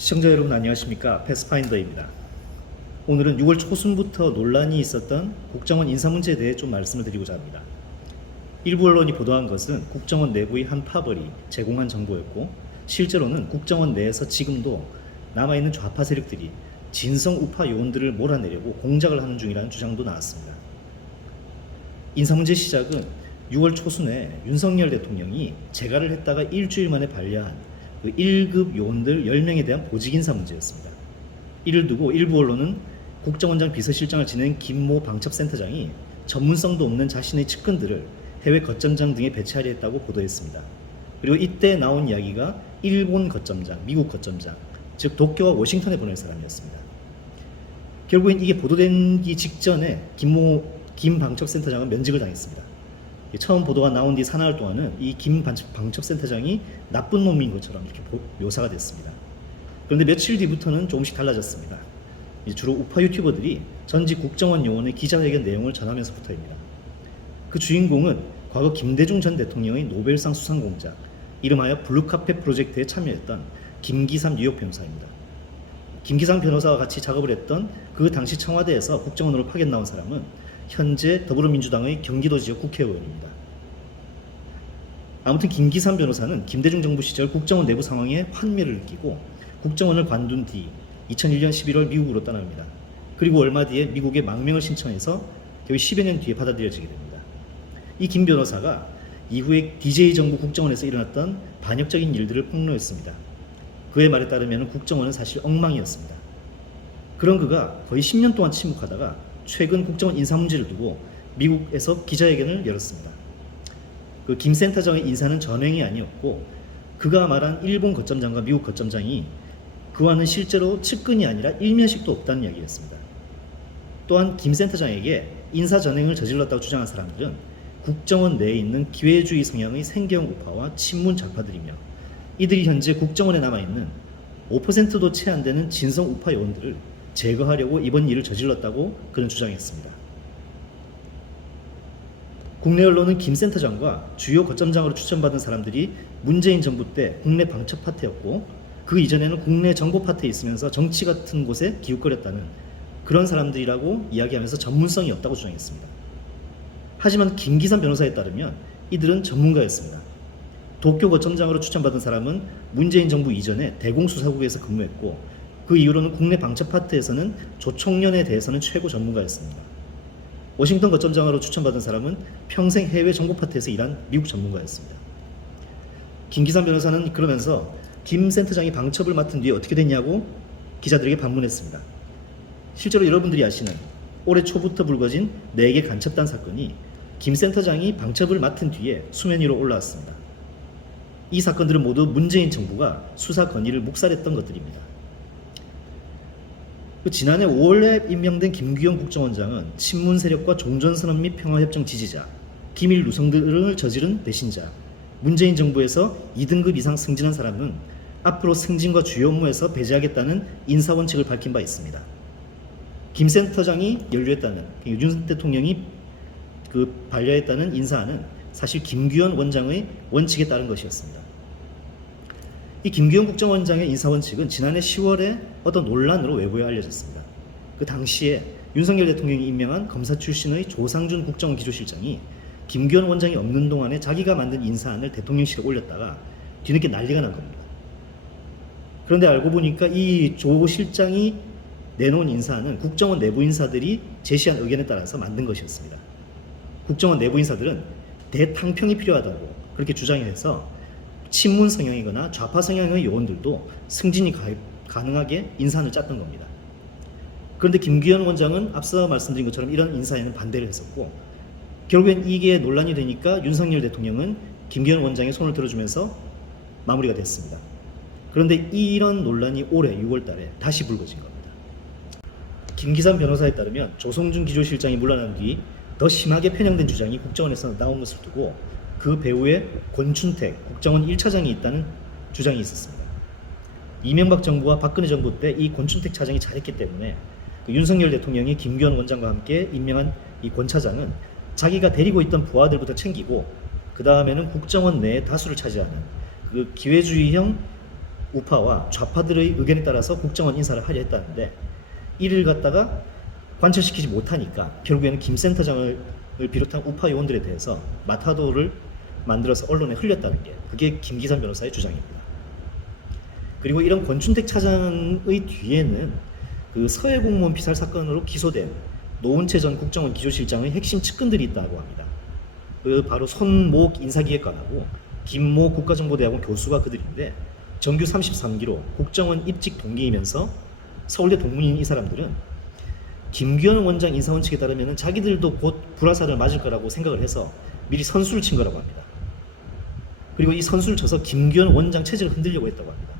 시청자 여러분 안녕하십니까? 패스파인더입니다. 오늘은 6월 초순부터 논란이 있었던 국정원 인사 문제에 대해 좀 말씀을 드리고자 합니다. 일부 언론이 보도한 것은 국정원 내부의 한 파벌이 제공한 정보였고, 실제로는 국정원 내에서 지금도 남아있는 좌파 세력들이 진성 우파 요원들을 몰아내려고 공작을 하는 중이라는 주장도 나왔습니다. 인사 문제 시작은 6월 초순에 윤석열 대통령이 재가를 했다가 일주일 만에 반려한 그 1급 요원들 10명에 대한 보직 인사 문제였습니다. 이를 두고 일부 언론은 국정원장 비서실장을 지낸 김모 방첩센터장이 전문성도 없는 자신의 측근들을 해외 거점장 등에 배치하려 했다고 보도했습니다. 그리고 이때 나온 이야기가 일본 거점장, 미국 거점장, 즉 도쿄와 워싱턴에 보낼 사람이었습니다. 결국엔 이게 보도되기 직전에 김 방첩센터장은 면직을 당했습니다. 처음 보도가 나온 뒤 사나흘 동안은 이 김 방첩센터장이 나쁜 놈인 것처럼 이렇게 묘사가 됐습니다. 그런데 며칠 뒤부터는 조금씩 달라졌습니다. 주로 우파 유튜버들이 전직 국정원 요원의 기자회견 내용을 전하면서부터입니다. 그 주인공은 과거 김대중 전 대통령의 노벨상 수상공작, 이름하여 블루카펫 프로젝트에 참여했던 김기삼 뉴욕 변호사입니다. 김기삼 변호사와 같이 작업을 했던 그 당시 청와대에서 국정원으로 파견 나온 사람은 현재 더불어민주당의 경기도 지역 국회의원입니다. 아무튼 김기삼 변호사는 김대중 정부 시절 국정원 내부 상황에 환멸을 느끼고 국정원을 관둔 뒤 2001년 11월 미국으로 떠납니다. 그리고 얼마 뒤에 미국에 망명을 신청해서 거의 10여 년 뒤에 받아들여지게 됩니다. 이 김 변호사가 이후에 DJ 정부 국정원에서 일어났던 반역적인 일들을 폭로했습니다. 그의 말에 따르면 국정원은 사실 엉망이었습니다. 그런 그가 거의 10년 동안 침묵하다가 최근 국정원 인사 문제를 두고 미국에서 기자회견을 열었습니다. 그 김 센터장의 인사는 전횡이 아니었고, 그가 말한 일본 거점장과 미국 거점장이 그와는 실제로 측근이 아니라 일면식도 없다는 이야기였습니다. 또한 김 센터장에게 인사 전횡을 저질렀다고 주장한 사람들은 국정원 내에 있는 기회주의 성향의 생계형 우파와 친문 좌파들이며, 이들이 현재 국정원에 남아있는 5%도 채 안 되는 진성 우파 요원들을 제거하려고 이번 일을 저질렀다고 그는 주장했습니다. 국내 언론은 김 센터장과 주요 거점장으로 추천받은 사람들이 문재인 정부 때 국내 방첩 파트였고, 그 이전에는 국내 정보 파트에 있으면서 정치 같은 곳에 기웃거렸다는 그런 사람들이라고 이야기하면서 전문성이 없다고 주장했습니다. 하지만 김기삼 변호사에 따르면 이들은 전문가였습니다. 도쿄 거점장으로 추천받은 사람은 문재인 정부 이전에 대공수사국에서 근무했고, 그 이후로는 국내 방첩 파트에서는 조총련에 대해서는 최고 전문가였습니다. 워싱턴 거점장으로 추천받은 사람은 평생 해외 정보 파트에서 일한 미국 전문가였습니다. 김기삼 변호사는 그러면서 김 센터장이 방첩을 맡은 뒤에 어떻게 됐냐고 기자들에게 반문했습니다. 실제로 여러분들이 아시는 올해 초부터 불거진 4개 간첩단 사건이 김 센터장이 방첩을 맡은 뒤에 수면 위로 올라왔습니다. 이 사건들은 모두 문재인 정부가 수사 건의를 묵살했던 것들입니다. 지난해 5월에 임명된 김규현 국정원장은 친문 세력과 종전선언 및 평화협정 지지자, 기밀 누성들을 저지른 배신자, 문재인 정부에서 2등급 이상 승진한 사람은 앞으로 승진과 주요 업무에서 배제하겠다는 인사원칙을 밝힌 바 있습니다. 김 센터장이 연루했다는, 윤 대통령이 반려했다는 인사안은 사실 김규현 원장의 원칙에 따른 것이었습니다. 이 김규현 국정원장의 인사원칙은 지난해 10월에 어떤 논란으로 외부에 알려졌습니다. 그 당시에 윤석열 대통령이 임명한 검사 출신의 조상준 국정원 기조실장이 김규현 원장이 없는 동안에 자기가 만든 인사안을 대통령실에 올렸다가 뒤늦게 난리가 난 겁니다. 그런데 알고 보니까 이 조 실장이 내놓은 인사안은 국정원 내부 인사들이 제시한 의견에 따라서 만든 것이었습니다. 국정원 내부 인사들은 대탕평이 필요하다고 그렇게 주장해서 친문 성향이거나 좌파 성향의 요원들도 승진이 가능하게 인사안을 짰던 겁니다. 그런데 김규현 원장은 앞서 말씀드린 것처럼 이런 인사에는 반대를 했었고, 결국엔 이게 논란이 되니까 윤석열 대통령은 김규현 원장의 손을 들어주면서 마무리가 됐습니다. 그런데 이런 논란이 올해 6월 달에 다시 불거진 겁니다. 김기삼 변호사에 따르면 조성준 기조실장이 물러난 뒤 더 심하게 편향된 주장이 국정원에서 나온 것을 두고 그 배후에 권춘택 국정원 1차장이 있다는 주장이 있었습니다. 이명박 정부와 박근혜 정부 때 이 권춘택 차장이 잘했기 때문에 윤석열 대통령이 김규현 원장과 함께 임명한 이 권 차장은 자기가 데리고 있던 부하들부터 챙기고, 그 다음에는 국정원 내에 다수를 차지하는 그 기회주의형 우파와 좌파들의 의견에 따라서 국정원 인사를 하려 했다는데 이를 갖다가 관철시키지 못하니까 결국에는 김 센터장을 비롯한 우파 요원들에 대해서 마타도를 만들어서 언론에 흘렸다는 게 그게 김기삼 변호사의 주장입니다. 그리고 이런 권춘택 차장의 뒤에는 그 서해 공무원 피살 사건으로 기소된 노은채 전 국정원 기조실장의 핵심 측근들이 있다고 합니다. 그 바로 손목 인사기획관하고 김모 국가정보대학원 교수가 그들인데 정규 33기로 국정원 입직 동기이면서 서울대 동문인 이 사람들은 김규현 원장 인사 원칙에 따르면 자기들도 곧 불화살을 맞을 거라고 생각을 해서 미리 선수를 친 거라고 합니다. 그리고 이 선수를 쳐서 김규현 원장 체제를 흔들려고 했다고 합니다.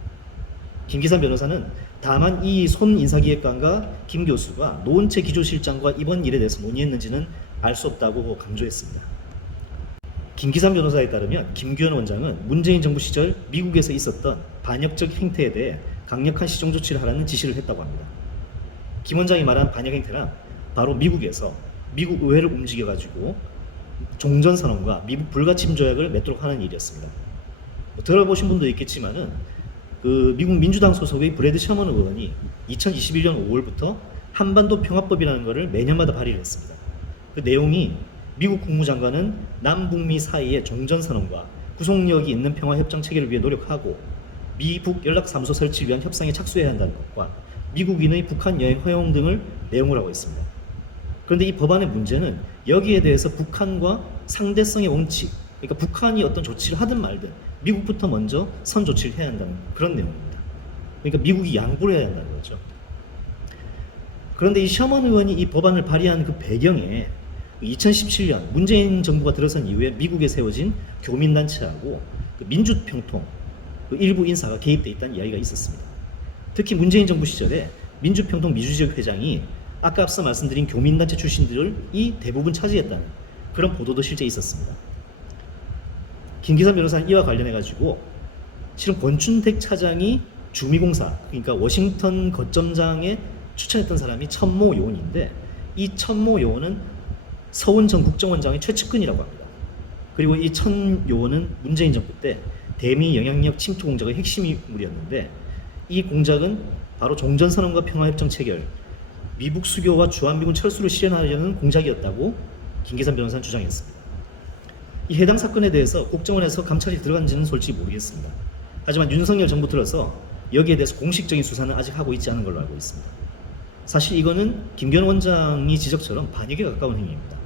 김기삼 변호사는 다만 이 손 인사기획관과 김 교수가 노은채 기조실장과 이번 일에 대해서 논의했는지는 알 수 없다고 강조했습니다. 김기삼 변호사에 따르면 김규현 원장은 문재인 정부 시절 미국에서 있었던 반역적 행태에 대해 강력한 시정 조치를 하라는 지시를 했다고 합니다. 김 원장이 말한 반역 행태란 바로 미국에서 미국 의회를 움직여가지고 종전선언과 미국 불가침 조약을 맺도록 하는 일이었습니다. 들어보신 분도 있겠지만은 그 미국 민주당 소속의 브래드 셔먼 의원이 2021년 5월부터 한반도 평화법이라는 것을 매년마다 발의를 했습니다. 그 내용이 미국 국무장관은 남북미 사이의 종전선언과 구속력이 있는 평화협정 체계를 위해 노력하고 미북 연락사무소 설치를 위한 협상에 착수해야 한다는 것과 미국인의 북한 여행 허용 등을 내용으로 하고 있습니다. 그런데 이 법안의 문제는 여기에 대해서 북한과 상대성의 원칙, 그러니까 북한이 어떤 조치를 하든 말든 미국부터 먼저 선 조치를 해야 한다는 그런 내용입니다. 그러니까 미국이 양보를 해야 한다는 거죠. 그런데 이 셔먼 의원이 이 법안을 발의한 그 배경에 2017년 문재인 정부가 들어선 이후에 미국에 세워진 교민단체하고 그 민주평통 그 일부 인사가 개입돼 있다는 이야기가 있었습니다. 특히 문재인 정부 시절에 민주평통 미주지역 회장이 아까 앞서 말씀드린 교민단체 출신들을 이 대부분 차지했다는 그런 보도도 실제 있었습니다. 김기삼 변호사는 이와 관련해가지고 실은 권춘택 차장이 주미공사 그러니까 워싱턴 거점장에 추천했던 사람이 천모 요원인데 이 천모 요원은 서훈 전 국정원장의 최측근이라고 합니다. 그리고 이 천 요원은 문재인 정부 때 대미 영향력 침투 공작의 핵심 인물이었는데 이 공작은 바로 종전선언과 평화협정 체결, 미북 수교와 주한미군 철수를 실현하려는 공작이었다고 김기삼 변호사는 주장했습니다. 이 해당 사건에 대해서 국정원에서 감찰이 들어간지는 솔직히 모르겠습니다. 하지만 윤석열 정부 들어서 여기에 대해서 공식적인 수사는 아직 하고 있지 않은 걸로 알고 있습니다. 사실 이거는 김규현 원장이 지적처럼 반역에 가까운 행위입니다.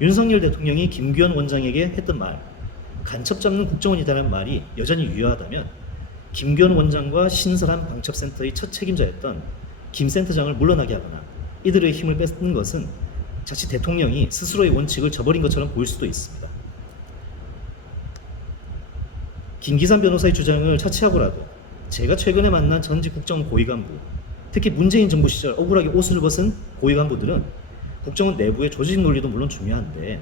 윤석열 대통령이 김규현 원장에게 했던 말, 간첩 잡는 국정원이다라는 말이 여전히 유효하다면 김규현 원장과 신설한 방첩센터의 첫 책임자였던 김 센터장을 물러나게 하거나 이들의 힘을 뺏는 것은 자칫 대통령이 스스로의 원칙을 저버린 것처럼 보일 수도 있습니다. 김기삼 변호사의 주장을 차치하고라도 제가 최근에 만난 전직 국정원 고위간부, 특히 문재인 정부 시절 억울하게 옷을 벗은 고위간부들은 국정원 내부의 조직 논리도 물론 중요한데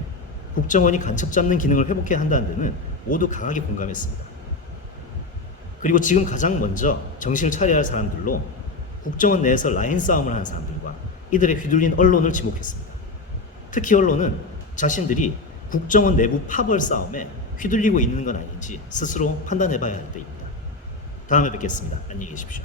국정원이 간첩 잡는 기능을 회복해야 한다는 데는 모두 강하게 공감했습니다. 그리고 지금 가장 먼저 정신을 차려야 할 사람들로 국정원 내에서 라인 싸움을 하는 사람들과 이들에 휘둘린 언론을 지목했습니다. 특히 언론은 자신들이 국정원 내부 파벌 싸움에 휘둘리고 있는 건 아닌지 스스로 판단해봐야 할 때입니다. 다음에 뵙겠습니다. 안녕히 계십시오.